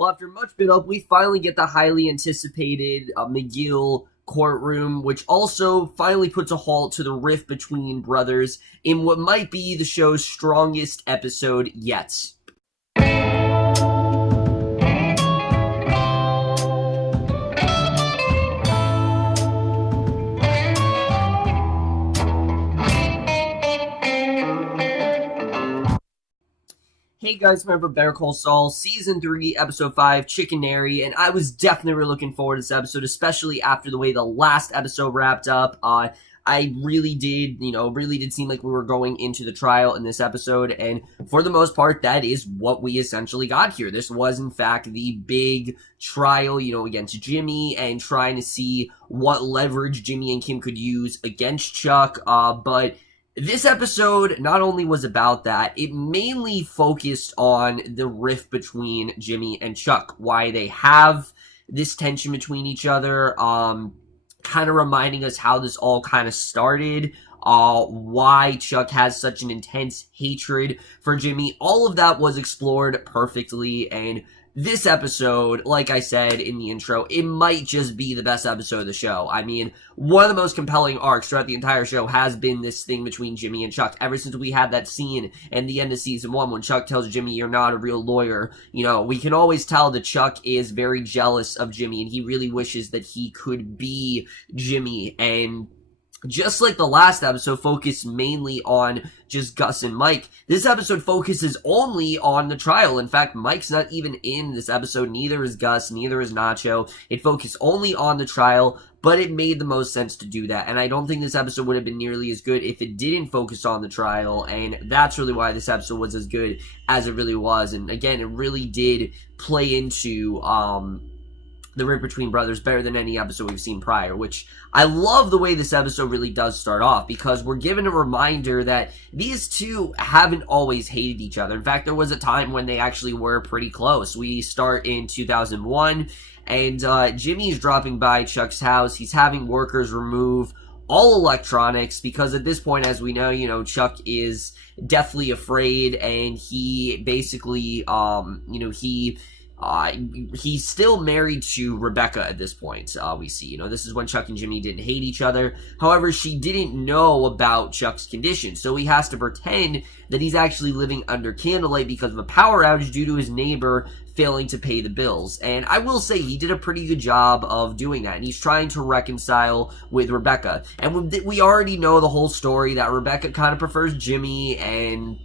Well, after much build-up, we finally get the highly anticipated McGill courtroom, which also finally puts a halt to the rift between brothers in what might be the show's strongest episode yet. Hey guys, remember Better Call Saul, Season 3, Episode 5, Chicanery, and I was definitely really looking forward to this episode, especially after the way the last episode wrapped up. I really did seem like we were going into the trial in this episode, and for the most part, that is what we essentially got here. This was, in fact, the big trial, against Jimmy, and trying to see what leverage Jimmy and Kim could use against Chuck, but this episode not only was about that, it mainly focused on the rift between Jimmy and Chuck, why they have this tension between each other, kind of reminding us how this all kind of started, why Chuck has such an intense hatred for Jimmy. All of that was explored perfectly, and this episode, like I said in the intro, it might just be the best episode of the show. I mean, one of the most compelling arcs throughout the entire show has been this thing between Jimmy and Chuck. Ever since we had that scene in the end of Season 1 when Chuck tells Jimmy, "You're not a real lawyer," we can always tell that Chuck is very jealous of Jimmy, and he really wishes that he could be Jimmy. And just like the last episode focused mainly on just Gus and Mike, this episode focuses only on the trial. In fact, Mike's not even in this episode, neither is Gus, neither is Nacho. It focused only on the trial, but it made the most sense to do that, and I don't think this episode would have been nearly as good if it didn't focus on the trial, and that's really why this episode was as good as it really was. And again, it really did play into the rift between brothers better than any episode we've seen prior, which I love the way this episode really does start off, because we're given a reminder that these two haven't always hated each other. In fact, there was a time when they actually were pretty close. We start in 2001, and Jimmy's dropping by Chuck's house. He's having workers remove all electronics, because at this point, as we know, Chuck is deathly afraid, and he basically, he's still married to Rebecca at this point, we see. This is when Chuck and Jimmy didn't hate each other. However, she didn't know about Chuck's condition, so he has to pretend that he's actually living under candlelight because of a power outage due to his neighbor failing to pay the bills. And I will say he did a pretty good job of doing that, and he's trying to reconcile with Rebecca. And we already know the whole story, that Rebecca kind of prefers Jimmy, and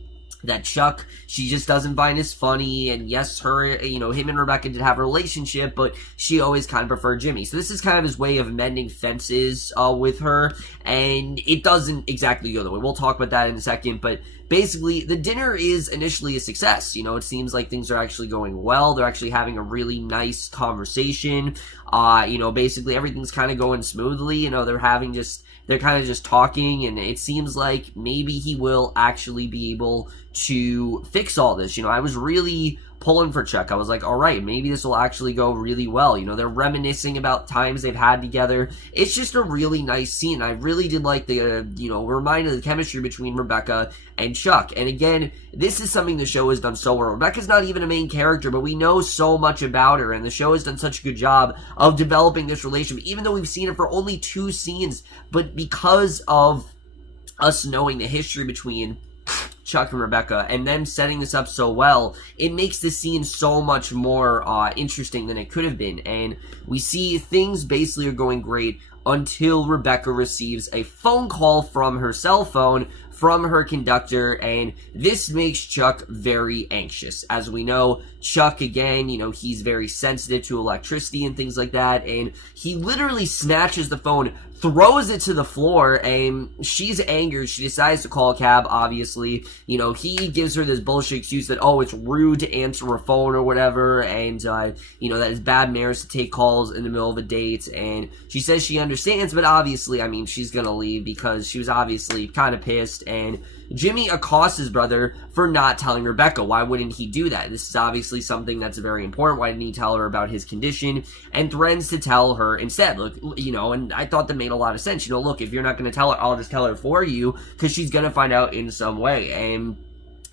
that Chuck, she just doesn't find as funny, and yes, him and Rebecca did have a relationship, but she always kind of preferred Jimmy. So this is kind of his way of mending fences with her, and it doesn't exactly go the way. We'll talk about that in a second, but basically, the dinner is initially a success. It seems like things are actually going well. They're actually having a really nice conversation. Basically everything's kind of going smoothly. They're kind of just talking, and it seems like maybe he will actually be able to fix all this. I was really pulling for Chuck. I was like, all right, maybe this will actually go really well. They're reminiscing about times they've had together. It's just a really nice scene. I really did like the, reminder of the chemistry between Rebecca and Chuck. And again, this is something the show has done so well. Rebecca's not even a main character, but we know so much about her, and the show has done such a good job of developing this relationship, even though we've seen it for only 2 scenes. But because of us knowing the history between Chuck and Rebecca, and them setting this up so well, it makes this scene so much more interesting than it could have been. And we see things basically are going great until Rebecca receives a phone call from her cell phone from her conductor, and this makes Chuck very anxious. As we know, Chuck, again, he's very sensitive to electricity and things like that, and he literally snatches the phone, throws it to the floor, and she's angered. She decides to call a cab, obviously. He gives her this bullshit excuse that, it's rude to answer a phone or whatever, and, that it's bad manners to take calls in the middle of a date, and she says she understands, but obviously, she's gonna leave because she was obviously kind of pissed. And Jimmy accosts his brother for not telling Rebecca. Why wouldn't he do that? This is obviously something that's very important. Why didn't he tell her about his condition? And threatens to tell her instead. Look, and I thought that made a lot of sense. Look, if you're not going to tell her, I'll just tell her for you, because she's going to find out in some way. And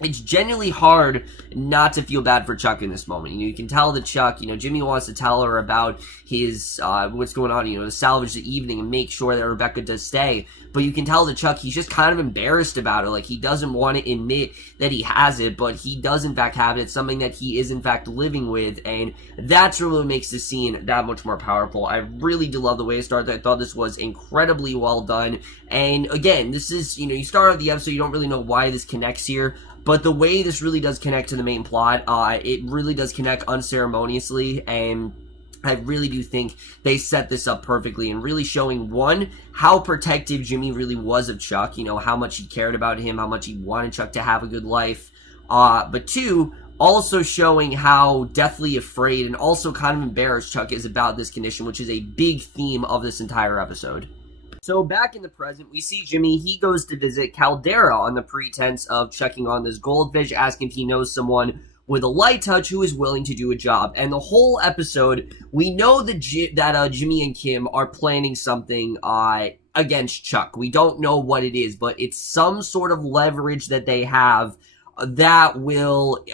it's genuinely hard not to feel bad for Chuck in this moment. You can tell that Chuck, Jimmy wants to tell her about his, what's going on, to salvage the evening and make sure that Rebecca does stay. But you can tell that Chuck, he's just kind of embarrassed about it. Like, he doesn't want to admit that he has it, but he does in fact have it. It's something that he is in fact living with, and that's really what makes this scene that much more powerful. I really do love the way it started. I thought this was incredibly well done. And again, this is, you start out the episode, you don't really know why this connects here. But the way this really does connect to the main plot, it really does connect unceremoniously, and I really do think they set this up perfectly and really showing, one, how protective Jimmy really was of Chuck, how much he cared about him, how much he wanted Chuck to have a good life, but two, also showing how deathly afraid and also kind of embarrassed Chuck is about this condition, which is a big theme of this entire episode. So back in the present, we see Jimmy. He goes to visit Caldera on the pretense of checking on this goldfish, asking if he knows someone with a light touch who is willing to do a job. And the whole episode, we know that Jimmy and Kim are planning something against Chuck. We don't know what it is, but it's some sort of leverage that they have that will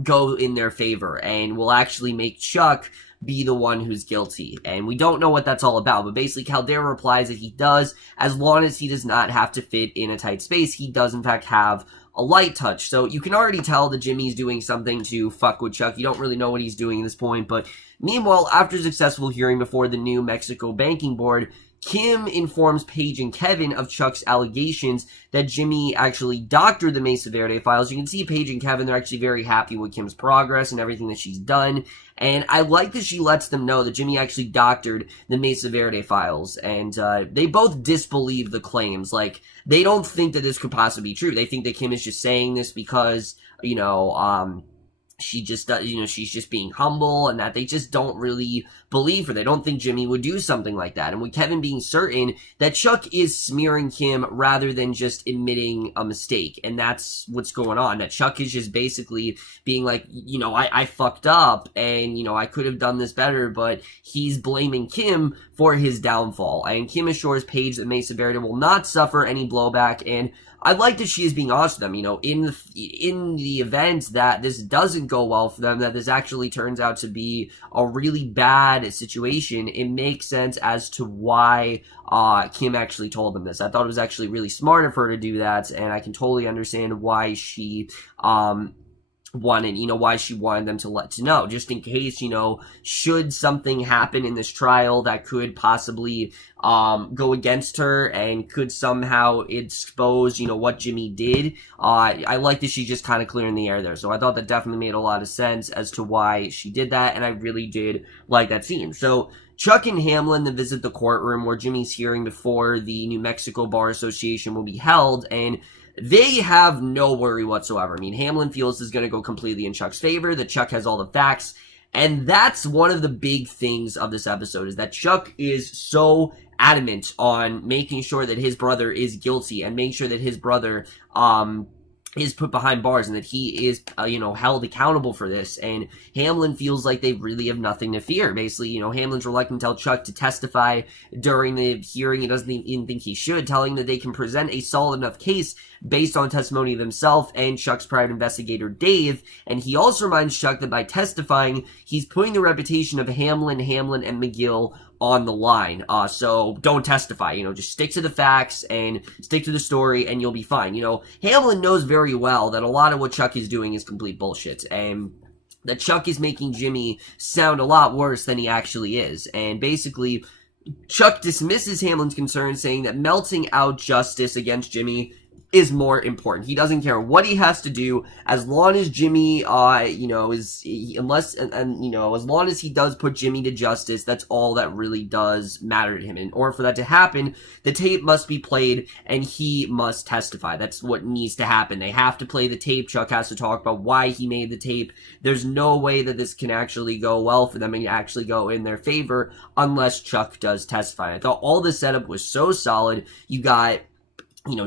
go in their favor and will actually make Chuck be the one who's guilty. And we don't know what that's all about, but basically Caldera replies that he does, as long as he does not have to fit in a tight space. He does in fact have a light touch. So you can already tell that Jimmy's doing something to fuck with Chuck. You don't really know what he's doing at this point, but meanwhile, after a successful hearing before the New Mexico Banking Board, Kim informs Paige and Kevin of Chuck's allegations that Jimmy actually doctored the Mesa Verde files. You can see Paige and Kevin, they're actually very happy with Kim's progress and everything that she's done. And I like that she lets them know that Jimmy actually doctored the Mesa Verde files. And they both disbelieve the claims. Like, they don't think that this could possibly be true. They think that Kim is just saying this because, she just does, she's just being humble, and that they just don't really believe her. They don't think Jimmy would do something like that. And with Kevin being certain that Chuck is smearing Kim rather than just admitting a mistake. And that's what's going on. That Chuck is just basically being like, I fucked up and, I could have done this better, but he's blaming Kim for his downfall. And Kim assures Paige that Mesa Verde will not suffer any blowback, and I like that she is being honest with them, in the event that this doesn't go well for them, that this actually turns out to be a really bad situation. It makes sense as to why Kim actually told them this. I thought it was actually really smart of her to do that, and I can totally understand why she why she wanted them to know, just in case, should something happen in this trial that could possibly go against her and could somehow expose, what Jimmy did. I like that she's just kind of clearing the air there. So I thought that definitely made a lot of sense as to why she did that, and I really did like that scene. So Chuck and Hamlin then visit the courtroom where Jimmy's hearing before the New Mexico Bar Association will be held, and they have no worry whatsoever. I mean, Hamlin feels this is going to go completely in Chuck's favor, that Chuck has all the facts, and that's one of the big things of this episode, is that Chuck is so adamant on making sure that his brother is guilty and making sure that his brother is put behind bars and that he is, held accountable for this. And Hamlin feels like they really have nothing to fear. Basically, Hamlin's reluctant to tell Chuck to testify during the hearing. He doesn't even think he should, telling that they can present a solid enough case based on testimony of himself and Chuck's private investigator, Dave. And he also reminds Chuck that by testifying, he's putting the reputation of Hamlin, and McGill on the line. So don't testify, just stick to the facts and stick to the story and you'll be fine. Hamlin knows very well that a lot of what Chuck is doing is complete bullshit, and that Chuck is making Jimmy sound a lot worse than he actually is. And basically, Chuck dismisses Hamlin's concerns, saying that melting out justice against Jimmy is more important. He doesn't care what he has to do, as long as Jimmy, as long as he does put Jimmy to justice, that's all that really does matter to him. In order for that to happen, the tape must be played, and he must testify. That's what needs to happen. They have to play the tape. Chuck has to talk about why he made the tape. There's no way that this can actually go well for them and actually go in their favor unless Chuck does testify. I thought all the setup was so solid. You got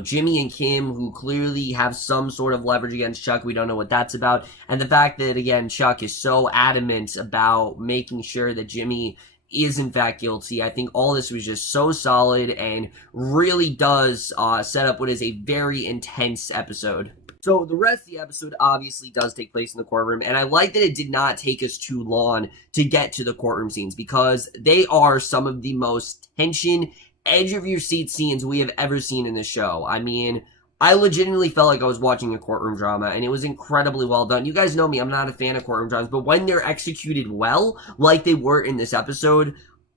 Jimmy and Kim, who clearly have some sort of leverage against Chuck. We don't know what that's about. And the fact that, again, Chuck is so adamant about making sure that Jimmy is in fact guilty. I think all this was just so solid and really does set up what is a very intense episode. So the rest of the episode obviously does take place in the courtroom, and I like that it did not take us too long to get to the courtroom scenes because they are some of the most tension, edge of your seat scenes we have ever seen in the show. I mean, I legitimately felt like I was watching a courtroom drama, and it was incredibly well done. You guys know me, I'm not a fan of courtroom dramas, but when they're executed well, like they were in this episode,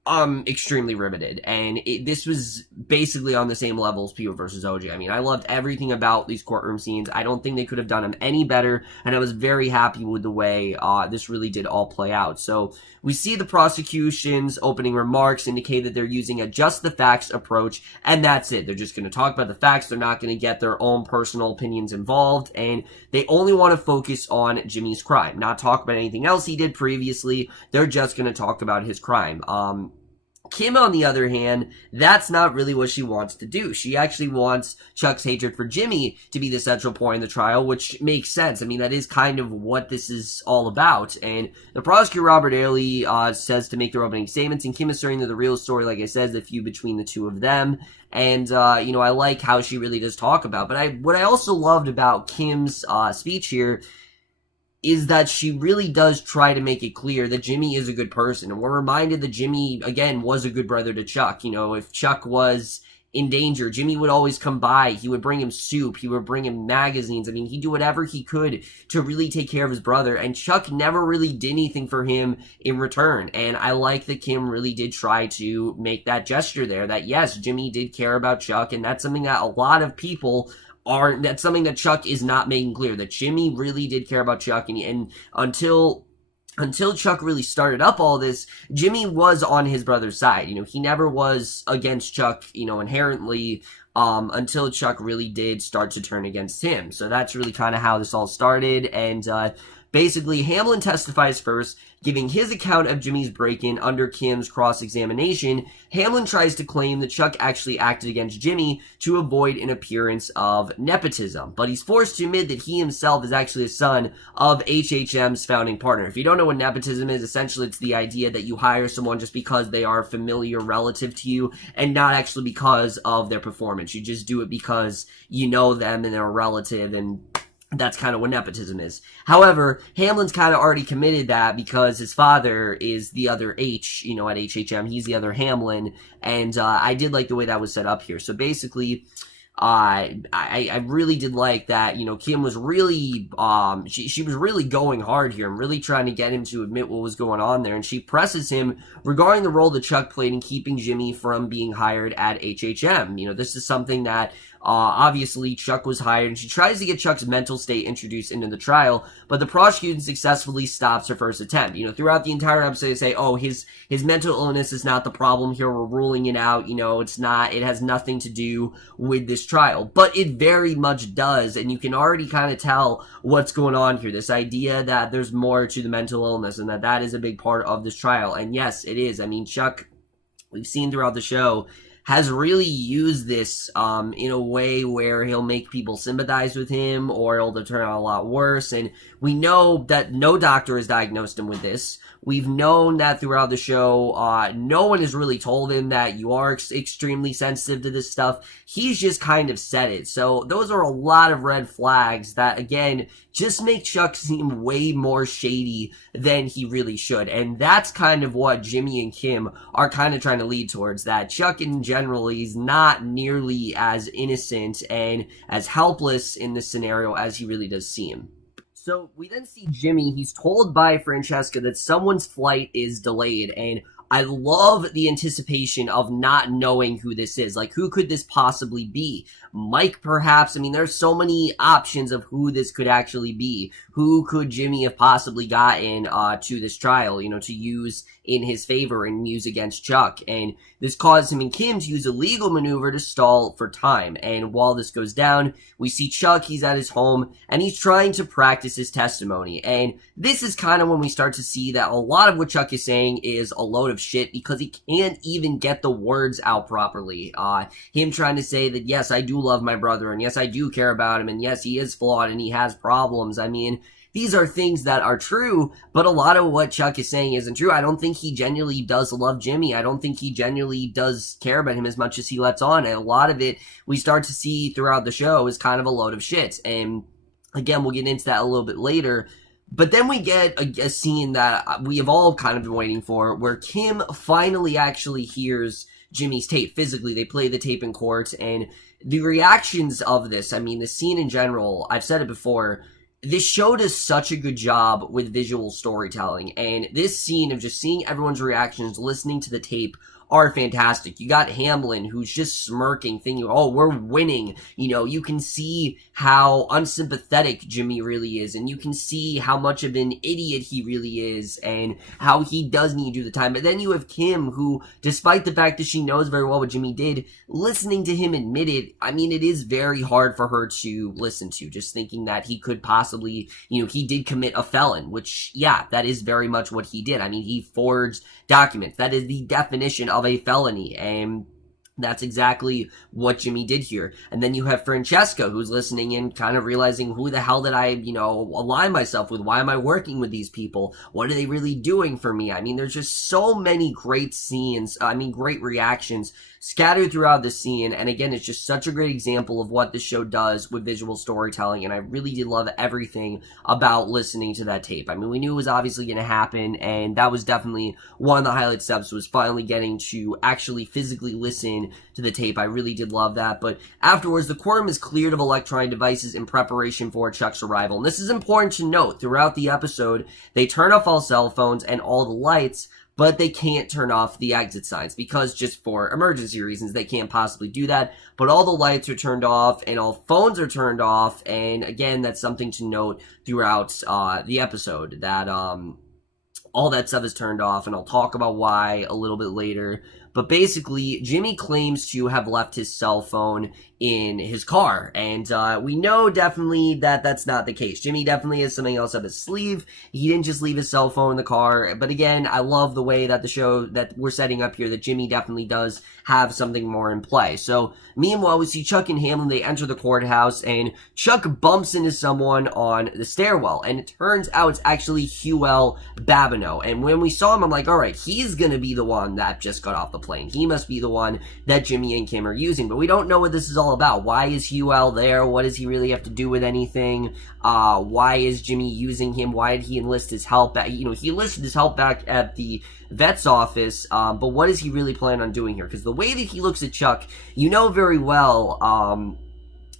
I'm extremely riveted, and this was basically on the same level as Pio versus OJ. I mean, I loved everything about these courtroom scenes. I don't think they could have done them any better, and I was very happy with the way this really did all play out. So we see the prosecution's opening remarks indicate that they're using a just the facts approach, and that's it. They're just going to talk about the facts. They're not going to get their own personal opinions involved, and they only want to focus on Jimmy's crime, not talk about anything else he did previously. They're just going to talk about his crime. Kim, on the other hand, that's not really what she wants to do. She actually wants Chuck's hatred for Jimmy to be the central point in the trial, which makes sense. I mean, that is kind of what this is all about. And the prosecutor, Robert Ailey, says to make their opening statements, and Kim is asserting that the real story, like I said, is the feud between the two of them. And, you know, I like how she really does talk about. But what I also loved about Kim's speech here is that she really does try to make it clear that Jimmy is a good person. And we're reminded that Jimmy, again, was a good brother to Chuck. You know, if Chuck was in danger, Jimmy would always come by. He would bring him soup. He would bring him magazines. I mean, he'd do whatever he could to really take care of his brother. And Chuck never really did anything for him in return. And I like that Kim really did try to make that gesture there, that yes, Jimmy did care about Chuck. And that's something that a lot of people that's something that Chuck is not making clear, that Jimmy really did care about Chuck, and until Chuck really started up all this, Jimmy was on his brother's side. You know, he never was against Chuck, you know, inherently, until Chuck really did start to turn against him. So that's really kind of how this all started, and basically, Hamlin testifies first, giving his account of Jimmy's break-in under Kim's cross-examination. Hamlin tries to claim that Chuck actually acted against Jimmy to avoid an appearance of nepotism, but he's forced to admit that he himself is actually a son of HHM's founding partner. If you don't know what nepotism is, essentially it's the idea that you hire someone just because they are a familiar relative to you and not actually because of their performance. You just do it because you know them and they're a relative, and that's kind of what nepotism is. However, Hamlin's kind of already committed that because his father is the other H, you know, at HHM. He's the other Hamlin, and I did like the way that was set up here. So basically, I really did like that, you know, Kim was really, she was really going hard here and really trying to get him to admit what was going on there, and she presses him regarding the role that Chuck played in keeping Jimmy from being hired at HHM. You know, this is something that, obviously Chuck was hired, and she tries to get Chuck's mental state introduced into the trial, but the prosecution successfully stops her first attempt. You know, throughout the entire episode, they say, oh, his mental illness is not the problem here, we're ruling it out, you know, it has nothing to do with this trial, but it very much does, and you can already kind of tell what's going on here, this idea that there's more to the mental illness, and that is a big part of this trial, and yes, it is. I mean, Chuck, we've seen throughout the show, has really used this in a way where he'll make people sympathize with him, or it'll turn out a lot worse. And we know that no doctor has diagnosed him with this. We've known that throughout the show, no one has really told him that you are extremely sensitive to this stuff. He's just kind of said it. So those are a lot of red flags that, again, just make Chuck seem way more shady than he really should. And that's kind of what Jimmy and Kim are kind of trying to lead towards, that Chuck in general is not nearly as innocent and as helpless in this scenario as he really does seem. So we then see Jimmy, he's told by Francesca that someone's flight is delayed, and I love the anticipation of not knowing who this is. Like, who could this possibly be? Mike, perhaps? I mean, there's so many options of who this could actually be. Who could Jimmy have possibly gotten to this trial, you know, to use in his favor and use against Chuck? And this caused him and Kim to use a legal maneuver to stall for time. And while this goes down, we see Chuck, he's at his home, and he's trying to practice his testimony. And this is kind of when we start to see that a lot of what Chuck is saying is a load of shit, because he can't even get the words out properly. Him trying to say that, yes, I do love my brother, and yes, I do care about him, and yes, he is flawed, and he has problems. I mean, these are things that are true, but a lot of what Chuck is saying isn't true. I don't think he genuinely does love Jimmy. I don't think he genuinely does care about him as much as he lets on, and a lot of it we start to see throughout the show is kind of a load of shit. And Again, we'll get into that a little bit later. But then we get a scene that we have all kind of been waiting for, where Kim finally actually hears Jimmy's tape physically. They play the tape in court, and the reactions of this, I mean, the scene in general, I've said it before, this show does such a good job with visual storytelling, and this scene of just seeing everyone's reactions, listening to the tape, are fantastic. You got Hamlin, who's just smirking, thinking, oh, we're winning. You know, you can see how unsympathetic Jimmy really is, and you can see how much of an idiot he really is, and how he does need to do the time. But then you have Kim, who, despite the fact that she knows very well what Jimmy did, listening to him admit it, I mean, it is very hard for her to listen to, just thinking that he could possibly, you know, he did commit a felon, which, yeah, that is very much what he did. I mean, he forged documents. That is the definition of a felony, and that's exactly what Jimmy did here. And then you have Francesca, who's listening in, kind of realizing, who the hell did I, you know, align myself with? Why am I working with these people? What are they really doing for me? I mean, there's just so many great scenes, great reactions scattered throughout the scene, and again, it's just such a great example of what this show does with visual storytelling, and I really did love everything about listening to that tape. I mean, we knew it was obviously going to happen, and that was definitely one of the highlight steps, was finally getting to actually physically listen to the tape. I really did love that. But afterwards, the courtroom is cleared of electronic devices in preparation for Chuck's arrival, and this is important to note. Throughout the episode, they turn off all cell phones and all the lights, but they can't turn off the exit signs, because just for emergency reasons, they can't possibly do that. But all the lights are turned off, and all phones are turned off, and again, that's something to note throughout the episode, that all that stuff is turned off, and I'll talk about why a little bit later. But basically, Jimmy claims to have left his cell phone in his car, and we know definitely that that's not the case. Jimmy definitely has something else up his sleeve. He didn't just leave his cell phone in the car. But again, I love the way that the show that we're setting up here, that Jimmy definitely does have something more in play. So meanwhile, we see Chuck and Hamlin. They enter the courthouse, and Chuck bumps into someone on the stairwell, and it turns out it's actually Huel Babineau. And when we saw him, I'm like, all right, he's gonna be the one that just got off the plane. He must be the one that Jimmy and Kim are using. But we don't know what this is all about. Why is Huel there? What does he really have to do with anything? Why is Jimmy using him? Why did he enlist his help? He enlisted his help back at the vet's office, but what does he really plan on doing here? Because the way that he looks at Chuck, you know very well,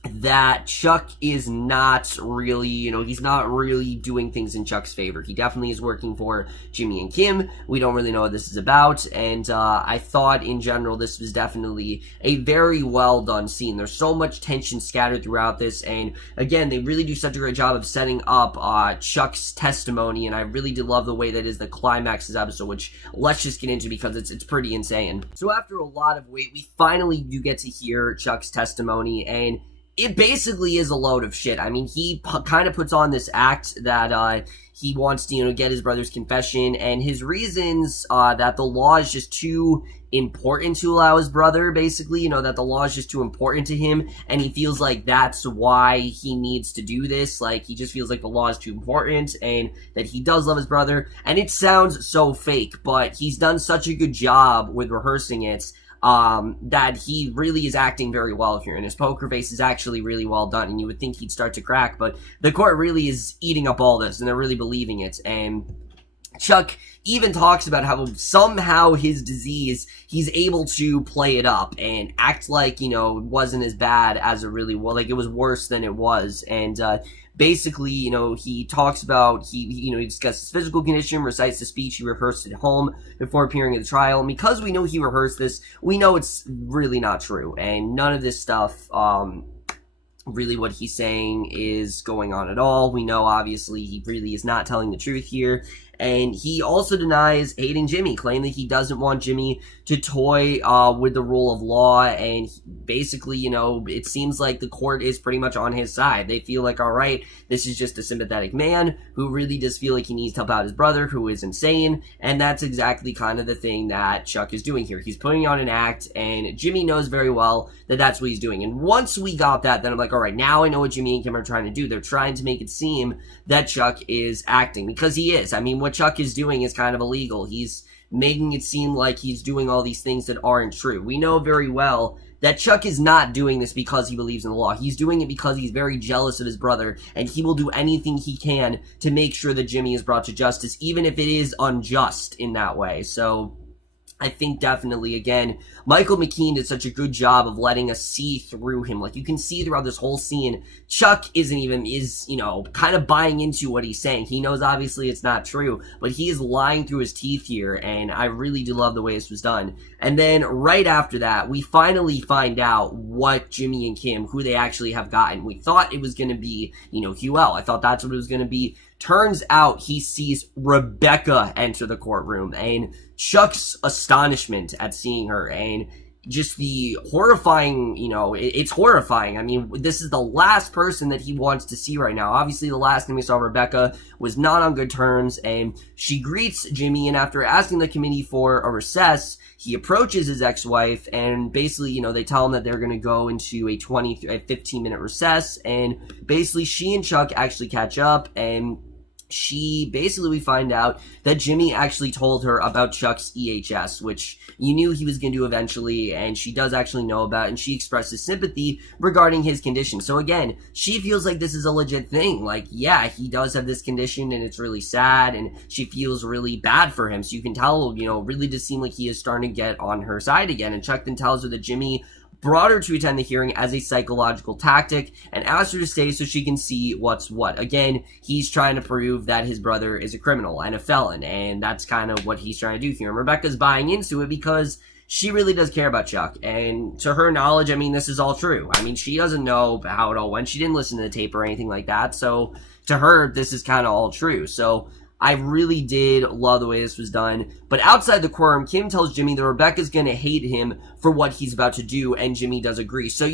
that Chuck is not really, he's not really doing things in Chuck's favor. He definitely is working for Jimmy and Kim. We don't really know what this is about, and I thought in general this was definitely a very well done scene. There's so much tension scattered throughout this, and again, they really do such a great job of setting up Chuck's testimony, and I really did love the way that is the climax of this episode, which let's just get into because it's pretty insane. So after a lot of wait, we finally do get to hear Chuck's testimony, and it basically is a load of shit. I mean, he kind of puts on this act that he wants to, get his brother's confession, and his reasons that the law is just too important to allow his brother, basically, that the law is just too important to him, and he feels like that's why he needs to do this. Like, he just feels like the law is too important, and that he does love his brother, and it sounds so fake, but he's done such a good job with rehearsing it, that he really is acting very well here, and his poker face is actually really well done, and you would think he'd start to crack, but the court really is eating up all this, and they're really believing it, and Chuck even talks about how somehow his disease, he's able to play it up and act like, it wasn't as bad as it really was, like it was worse than it was, and, basically, he talks about, he discusses physical condition, recites the speech he rehearsed at home before appearing at the trial. And because we know he rehearsed this, we know it's really not true. And none of this stuff, really what he's saying is going on at all. We know, obviously, he really is not telling the truth here. And he also denies hating Jimmy, claiming that he doesn't want Jimmy to toy with the rule of law. And basically, it seems like the court is pretty much on his side. They feel like, all right, this is just a sympathetic man who really does feel like he needs to help out his brother, who is insane. And that's exactly kind of the thing that Chuck is doing here. He's putting on an act, and Jimmy knows very well that that's what he's doing. And once we got that, then I'm like, all right, now I know what Jimmy and Kim are trying to do. They're trying to make it seem that Chuck is acting, because he is. I mean, what Chuck is doing is kind of illegal. He's making it seem like he's doing all these things that aren't true. We know very well that Chuck is not doing this because he believes in the law. He's doing it because he's very jealous of his brother, and he will do anything he can to make sure that Jimmy is brought to justice, even if it is unjust in that way. So I think definitely, again, Michael McKean did such a good job of letting us see through him. Like, you can see throughout this whole scene, Chuck is, kind of buying into what he's saying. He knows, obviously, it's not true, but he is lying through his teeth here, and I really do love the way this was done. And then, right after that, we finally find out what Jimmy and Kim, who they actually have gotten. We thought it was going to be, Huel. I thought that's what it was going to be. Turns out he sees Rebecca enter the courtroom, and Chuck's astonishment at seeing her, and just the horrifying, it's horrifying. I mean, this is the last person that he wants to see right now. Obviously, the last time we saw Rebecca was not on good terms, and she greets Jimmy, and after asking the committee for a recess, he approaches his ex-wife, and basically, they tell him that they're going to go into a 15-minute recess, and basically, she and Chuck actually catch up, and we find out that Jimmy actually told her about Chuck's EHS, which you knew he was going to do eventually, and she does actually know about, and she expresses sympathy regarding his condition. So again, she feels like this is a legit thing. Like, yeah, he does have this condition, and it's really sad, and she feels really bad for him. So you can tell, really does seem like he is starting to get on her side again, and Chuck then tells her that Jimmy brought her to attend the hearing as a psychological tactic and asked her to stay so she can see what's what. Again, he's trying to prove that his brother is a criminal and a felon, and that's kind of what he's trying to do here. And Rebecca's buying into it because she really does care about Chuck, and to her knowledge, this is all true. She doesn't know how it all went. She didn't listen to the tape or anything like that, so to her, this is kind of all true. So I really did love the way this was done. But outside the quorum, Kim tells Jimmy that Rebecca's going to hate him for what he's about to do, and Jimmy does agree. So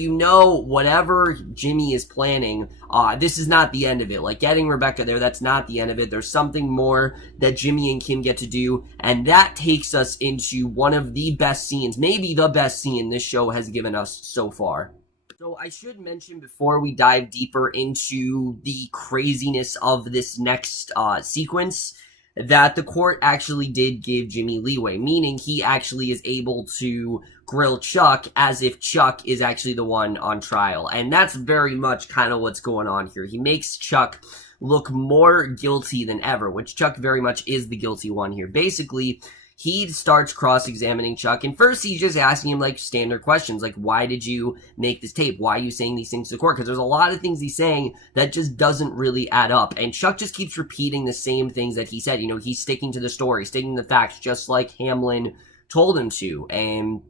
whatever Jimmy is planning, this is not the end of it. Like, getting Rebecca there, that's not the end of it. There's something more that Jimmy and Kim get to do, and that takes us into one of the best scenes, maybe the best scene this show has given us so far. So I should mention before we dive deeper into the craziness of this next sequence that the court actually did give Jimmy leeway, meaning he actually is able to grill Chuck as if Chuck is actually the one on trial. And that's very much kind of what's going on here. He makes Chuck look more guilty than ever, which Chuck very much is the guilty one here. Basically, he starts cross-examining Chuck, and first he's just asking him, standard questions, like, why did you make this tape? Why are you saying these things to the court? Because there's a lot of things he's saying that just doesn't really add up, and Chuck just keeps repeating the same things that he said. He's sticking to the story, sticking to the facts, just like Hamlin told him to, and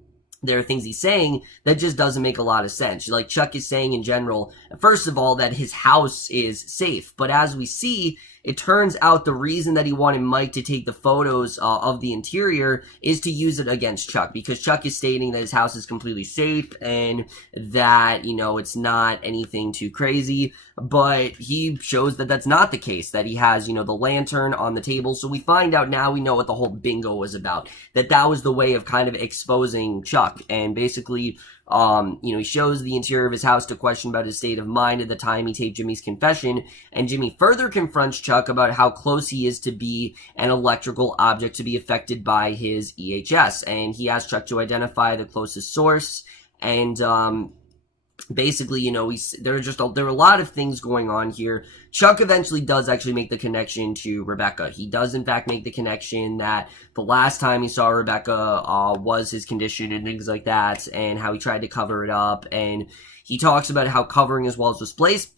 there are things he's saying that just doesn't make a lot of sense. Like, Chuck is saying in general, first of all, that his house is safe, but as we see, it turns out the reason that he wanted Mike to take the photos of the interior is to use it against Chuck, because Chuck is stating that his house is completely safe and that, it's not anything too crazy, but he shows that that's not the case, that he has, the lantern on the table. So we find out now, we know what the whole bingo was about, that was the way of kind of exposing Chuck, and basically he shows the interior of his house to question about his state of mind at the time he taped Jimmy's confession, and Jimmy further confronts Chuck about how close he is to be an electrical object to be affected by his EHS, and he asks Chuck to identify the closest source, and basically, there were a lot of things going on here. Chuck eventually does actually make the connection to Rebecca. He does, in fact, make the connection that the last time he saw Rebecca was his condition and things like that, and how he tried to cover it up, and he talks about how covering his walls with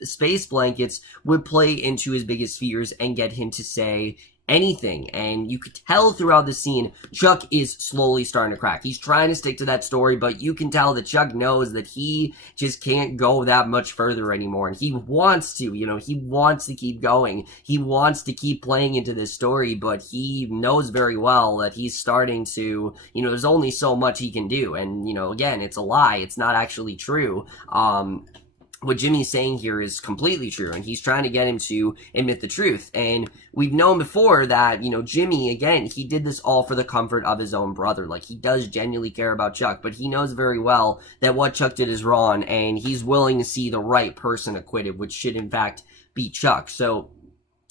space blankets would play into his biggest fears and get him to say anything. And you could tell throughout the scene, Chuck is slowly starting to crack. He's trying to stick to that story, but you can tell that Chuck knows that he just can't go that much further anymore. And he wants to, he wants to keep going. He wants to keep playing into this story, but he knows very well that he's starting to, there's only so much he can do. And, again, it's a lie. It's not actually true. What Jimmy's saying here is completely true, and he's trying to get him to admit the truth. And we've known before that, Jimmy, again, he did this all for the comfort of his own brother. Like, he does genuinely care about Chuck, but he knows very well that what Chuck did is wrong, and he's willing to see the right person acquitted, which should, in fact, be Chuck. So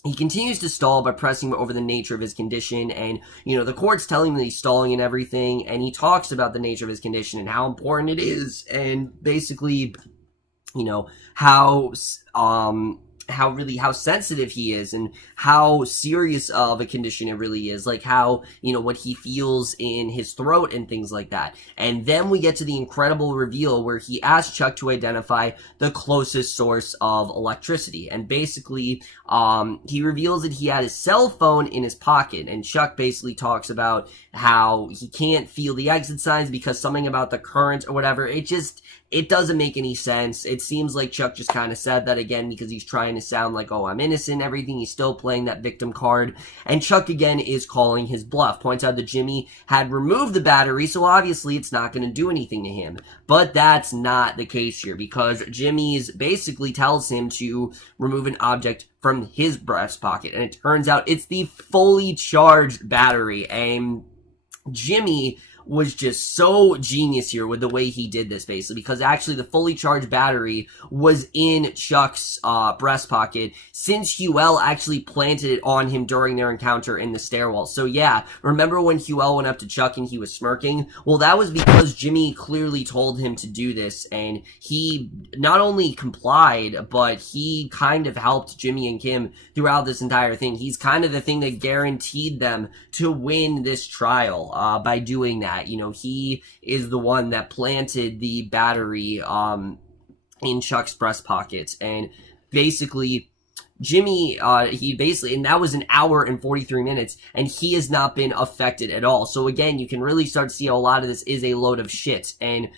he continues to stall by pressing over the nature of his condition, and, you know, the court's telling him that he's stalling and everything, and he talks about the nature of his condition and how important it is, and basically, you know, how sensitive he is and how serious of a condition it really is, like how, you know, what he feels in his throat and things like that. And then we get to the incredible reveal where he asks Chuck to identify the closest source of electricity, and basically he reveals that he had his cell phone in his pocket, and Chuck basically talks about how he can't feel the exit signs because something about the current or whatever. It doesn't make any sense. It seems like Chuck just kind of said that again because he's trying to sound like, oh, I'm innocent, everything. He's still playing that victim card. And Chuck again is calling his bluff. Points out that Jimmy had removed the battery, so obviously it's not going to do anything to him. But that's not the case here, because Jimmy's basically tells him to remove an object from his breast pocket. And it turns out it's the fully charged battery. And Jimmy was just so genius here with the way he did this, basically, because actually the fully charged battery was in Chuck's breast pocket since Huel actually planted it on him during their encounter in the stairwell. So yeah, remember when Huel went up to Chuck and he was smirking? Well, that was because Jimmy clearly told him to do this, and he not only complied, but he kind of helped Jimmy and Kim throughout this entire thing. He's kind of the thing that guaranteed them to win this trial by doing that. You know, he is the one that planted the battery in Chuck's breast pocket, and basically Jimmy, and that was an hour and 43 minutes, and he has not been affected at all. So again, you can really start to see how a lot of this is a load of shit. And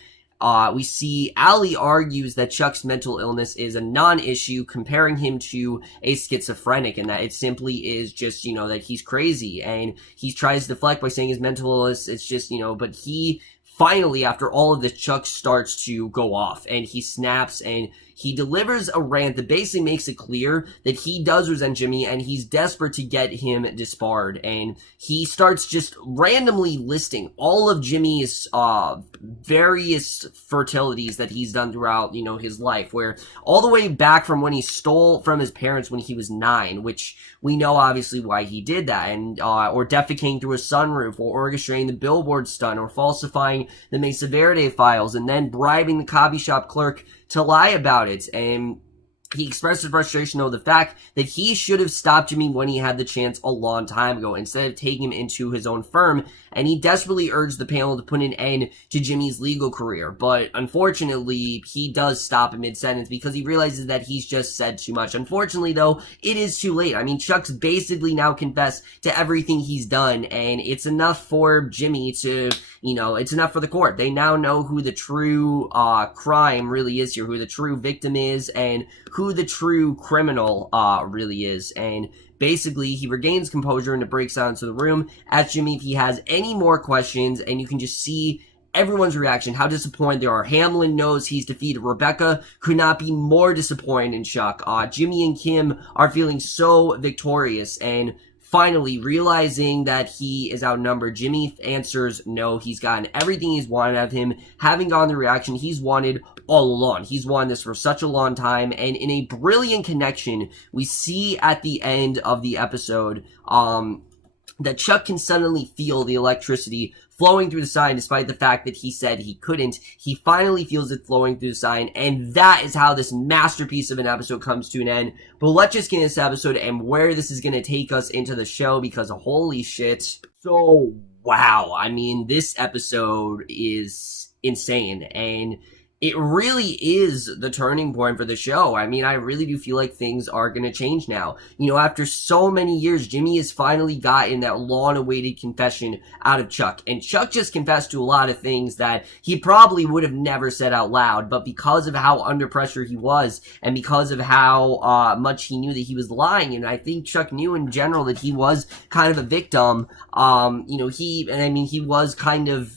we see Allie argues that Chuck's mental illness is a non-issue, comparing him to a schizophrenic, and that it simply is just, you know, that he's crazy. And he tries to deflect by saying his mental illness, it's just, you know, but he finally, after all of this, Chuck starts to go off, and he snaps, and he delivers a rant that basically makes it clear that he does resent Jimmy, and he's desperate to get him disbarred. And he starts just randomly listing all of Jimmy's various fertilities that he's done throughout, you know, his life, where all the way back from when he stole from his parents when he was 9, which we know obviously why he did that, and or defecating through a sunroof, or orchestrating the billboard stunt, or falsifying the Mesa Verde files, and then bribing the coffee shop clerk to lie about it. And he expressed his frustration over the fact that he should have stopped Jimmy when he had the chance a long time ago, instead of taking him into his own firm. And he desperately urged the panel to put an end to Jimmy's legal career. But unfortunately, he does stop in mid-sentence because he realizes that he's just said too much. Unfortunately, though, it is too late. I mean, Chuck's basically now confessed to everything he's done, and it's enough for Jimmy to, you know, it's enough for the court. They now know who the true crime really is here, who the true victim is, and who the true criminal really is. And basically, he regains composure and breaks out into the room, asks Jimmy if he has any more questions, and you can just see everyone's reaction, how disappointed they are. Hamlin knows he's defeated. Rebecca could not be more disappointed in Chuck. Jimmy and Kim are feeling so victorious, and finally, realizing that he is outnumbered, Jimmy answers no. He's gotten everything he's wanted out of him, having gotten the reaction he's wanted all along. He's wanted this for such a long time, and in a brilliant connection, we see at the end of the episode that Chuck can suddenly feel the electricity flowing through the sign, despite the fact that he said he couldn't. He finally feels it flowing through the sign, and that is how this masterpiece of an episode comes to an end. But let's just get into this episode and where this is going to take us into the show, because holy shit. So, wow. I mean, this episode is insane, and it really is the turning point for the show. I mean, I really do feel like things are going to change now. You know, after so many years, Jimmy has finally gotten that long-awaited confession out of Chuck. And Chuck just confessed to a lot of things that he probably would have never said out loud. But because of how under pressure he was, and because of how much he knew that he was lying, and I think Chuck knew in general that he was kind of a victim, you know, he was kind of,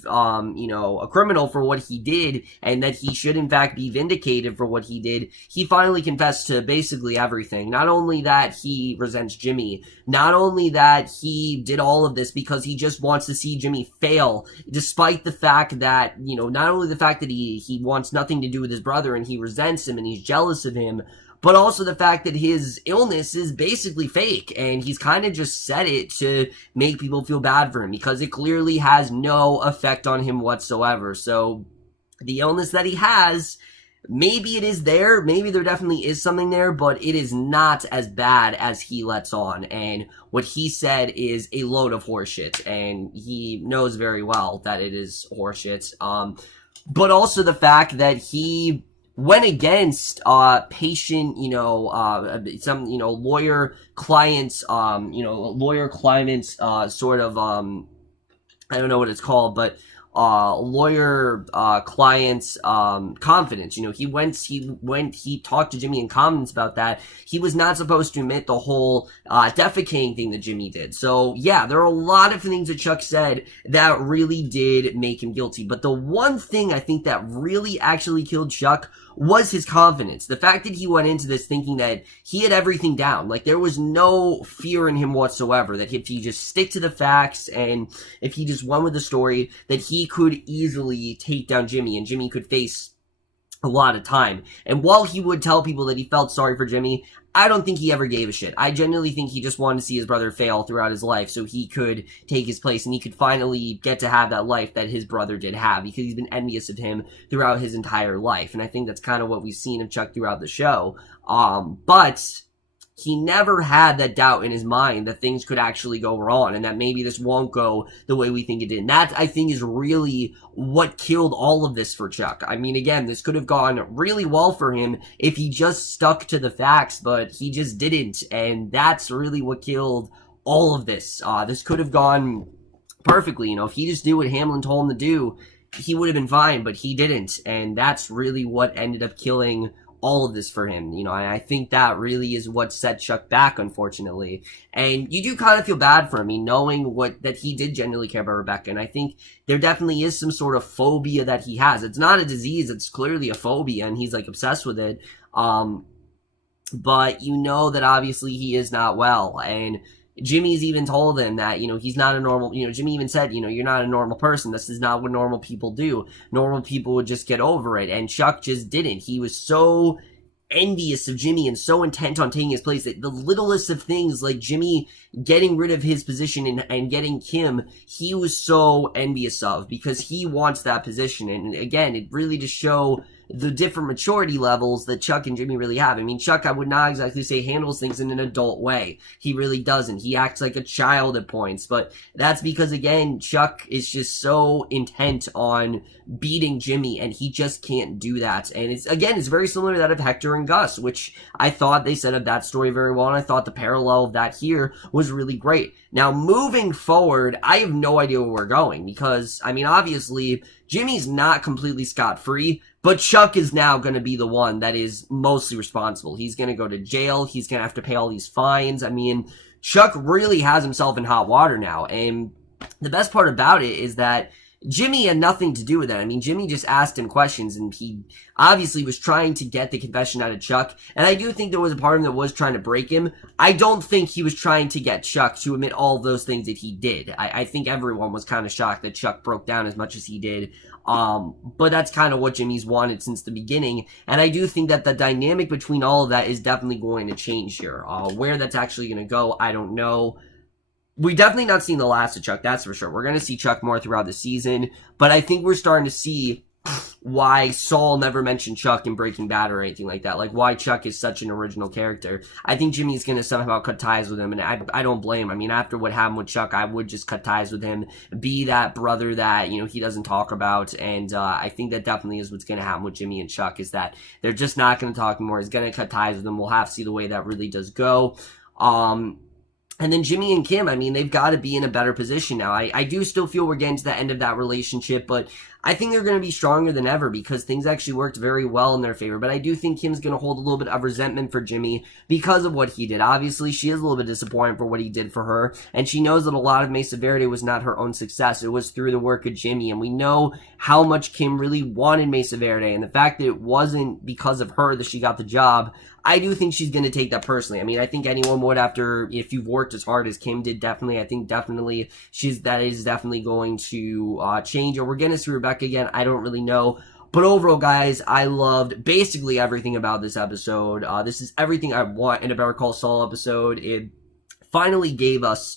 you know, a criminal for what he did, and that he should in fact be vindicated for what he did. He finally confessed to basically everything. Not only that he resents Jimmy, not only that he did all of this because he just wants to see Jimmy fail, despite the fact that, you know, not only the fact that he wants nothing to do with his brother and he resents him and he's jealous of him, but also the fact that his illness is basically fake, and he's kind of just said it to make people feel bad for him, because it clearly has no effect on him whatsoever. So the illness that he has, maybe it is there, maybe there definitely is something there, but it is not as bad as he lets on, and what he said is a load of horseshit, and he knows very well that it is horseshit. But also the fact that he went against patient, some, lawyer clients, lawyer clients sort of, I don't know what it's called, but lawyer clients confidence. He talked to Jimmy in confidence about that. He was not supposed to admit the whole defecating thing that Jimmy did. So yeah, there are a lot of things that Chuck said that really did make him guilty, but the one thing I think that really actually killed Chuck was his confidence. The fact that he went into this thinking that he had everything down, like there was no fear in him whatsoever, that if he just stick to the facts and if he just went with the story, that he could easily take down Jimmy, and Jimmy could face a lot of time. And while he would tell people that he felt sorry for Jimmy, I don't think he ever gave a shit. I genuinely think he just wanted to see his brother fail throughout his life so he could take his place and he could finally get to have that life that his brother did have, because he's been envious of him throughout his entire life. And I think that's kind of what we've seen of Chuck throughout the show. But he never had that doubt in his mind that things could actually go wrong and that maybe this won't go the way we think it did. And that, I think, is really what killed all of this for Chuck. I mean, again, this could have gone really well for him if he just stuck to the facts, but he just didn't. And that's really what killed all of this. This could have gone perfectly. If he just did what Hamlin told him to do, he would have been fine, but he didn't. And that's really what ended up killing all of this for him, and I think that really is what set Chuck back, unfortunately. And you do kind of feel bad for him, knowing that he did genuinely care about Rebecca, and I think there definitely is some sort of phobia that he has. It's not a disease, it's clearly a phobia, and he's, obsessed with it, but that obviously he is not well, and Jimmy's even told him that, he's not a normal, Jimmy even said, you're not a normal person. This is not what normal people do. Normal people would just get over it. And Chuck just didn't. He was so envious of Jimmy and so intent on taking his place that the littlest of things, like Jimmy getting rid of his position and getting Kim, he was so envious of, because he wants that position. And again, it really just show the different maturity levels that Chuck and Jimmy really have. I mean, Chuck, I would not exactly say handles things in an adult way. He really doesn't. He acts like a child at points, but that's because, again, Chuck is just so intent on beating Jimmy, and he just can't do that. And it's very similar to that of Hector and Gus, which I thought they set up that story very well, and I thought the parallel of that here was really great. Now, moving forward, I have no idea where we're going, because, I mean, obviously, Jimmy's not completely scot-free, but Chuck is now going to be the one that is mostly responsible. He's going to go to jail. He's going to have to pay all these fines. I mean, Chuck really has himself in hot water now. And the best part about it is that Jimmy had nothing to do with that. I mean, Jimmy just asked him questions, and he obviously was trying to get the confession out of Chuck. And I do think there was a part of him that was trying to break him. I don't think he was trying to get Chuck to admit all of those things that he did. I think everyone was kind of shocked that Chuck broke down as much as he did. But that's kind of what Jimmy's wanted since the beginning. And I do think that the dynamic between all of that is definitely going to change here. Where that's actually going to go, I don't know. We definitely not seen the last of Chuck, that's for sure. We're going to see Chuck more throughout the season, but I think we're starting to see why Saul never mentioned Chuck in Breaking Bad or anything like that, like why Chuck is such an original character. I think Jimmy's going to somehow cut ties with him, and I don't blame him. I mean, after what happened with Chuck, I would just cut ties with him, be that brother that, he doesn't talk about, and I think that definitely is what's going to happen with Jimmy and Chuck, is that they're just not going to talk anymore. He's going to cut ties with him. We'll have to see the way that really does go. And then Jimmy and Kim, I mean, they've got to be in a better position now. I do still feel we're getting to the end of that relationship, but I think they're going to be stronger than ever because things actually worked very well in their favor. But I do think Kim's going to hold a little bit of resentment for Jimmy because of what he did. Obviously, she is a little bit disappointed for what he did for her, and she knows that a lot of Mesa Verde was not her own success. It was through the work of Jimmy, and we know how much Kim really wanted Mesa Verde, and the fact that it wasn't because of her that she got the job, I do think she's going to take that personally. I mean, I think anyone would if you've worked as hard as Kim did, definitely. I think definitely that is definitely going to change, or we're going to see Rebecca again. I don't really know. But overall, guys, I loved basically everything about this episode. This is everything I want in a Better Call Saul episode. It finally gave us,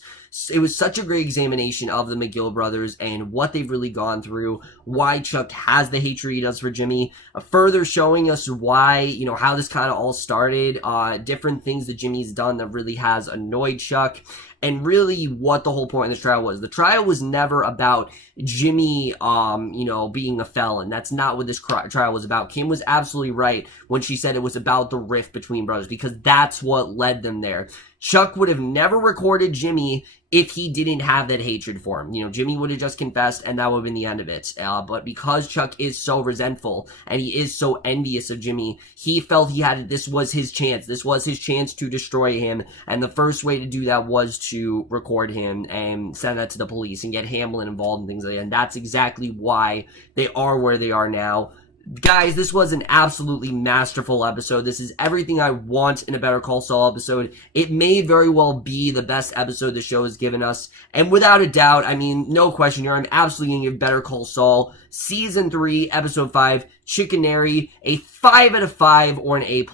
it was such a great examination of the McGill brothers and what they've really gone through, why Chuck has the hatred he does for Jimmy, further showing us why, you know, how this kind of all started, different things that Jimmy's done that really has annoyed Chuck, and really what the whole point of this trial was. The trial was never about Jimmy, you know, being a felon. That's not what this trial was about. Kim was absolutely right when she said it was about the rift between brothers, because that's what led them there. Chuck would have never recorded Jimmy if he didn't have that hatred for him. You know, Jimmy would have just confessed and that would have been the end of it. But because Chuck is so resentful and he is so envious of Jimmy, he felt he had, this was his chance. This was his chance to destroy him. And the first way to do that was to record him and send that to the police and get Hamlin involved and things like that. And that's exactly why they are where they are now. Guys, this was an absolutely masterful episode. This is everything I want in a Better Call Saul episode. It may very well be the best episode the show has given us. And without a doubt, I mean, no question here, I'm absolutely going to give Better Call Saul Season 3, Episode 5, Chicanery, a 5 out of 5 or an A+.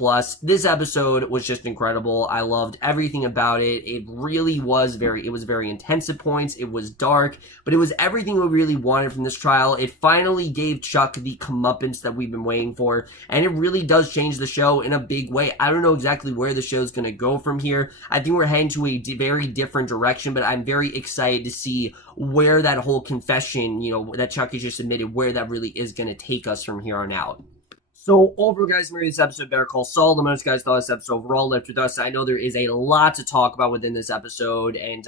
This episode was just incredible. I loved everything about it. It really was it was very intense at points. It was dark, but it was everything we really wanted from this trial. It finally gave Chuck the comeuppance that we've been waiting for, and it really does change the show in a big way. I don't know exactly where the show's going to go from here. I think we're heading to a very different direction, but I'm very excited to see where that whole confession, you know, that Chuck has just admitted, where that really is going to take us from here on out. So overall, guys, I'm this episode of Better Call Saul. The most guys thought this episode overall left with us. I know there is a lot to talk about within this episode, and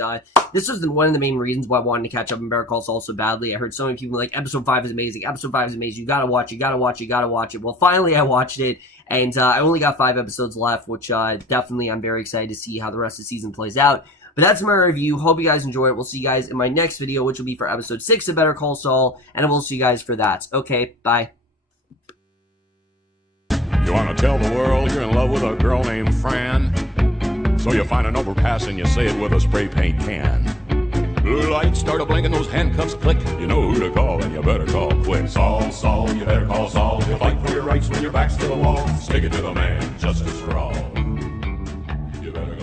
this was one of the main reasons why I wanted to catch up on Better Call Saul so badly. I heard so many people like, episode 5 is amazing, episode 5 is amazing, you gotta watch it, you gotta watch it, you gotta watch it. Well, finally I watched it, and I only got 5 episodes left, which definitely I'm very excited to see how the rest of the season plays out. But that's my review. Hope you guys enjoy it. We'll see you guys in my next video, which will be for episode 6 of Better Call Saul, and I will see you guys for that. Okay, bye. You want to tell the world you're in love with a girl named Fran? So you find an overpass and you say it with a spray paint can. Blue lights start a blinking, those handcuffs click. You know who to call, and you better call quick. Saul, Saul, you better call Saul. He'll fight for your rights when your back's to the wall. Stick it to the man, justice for all. You better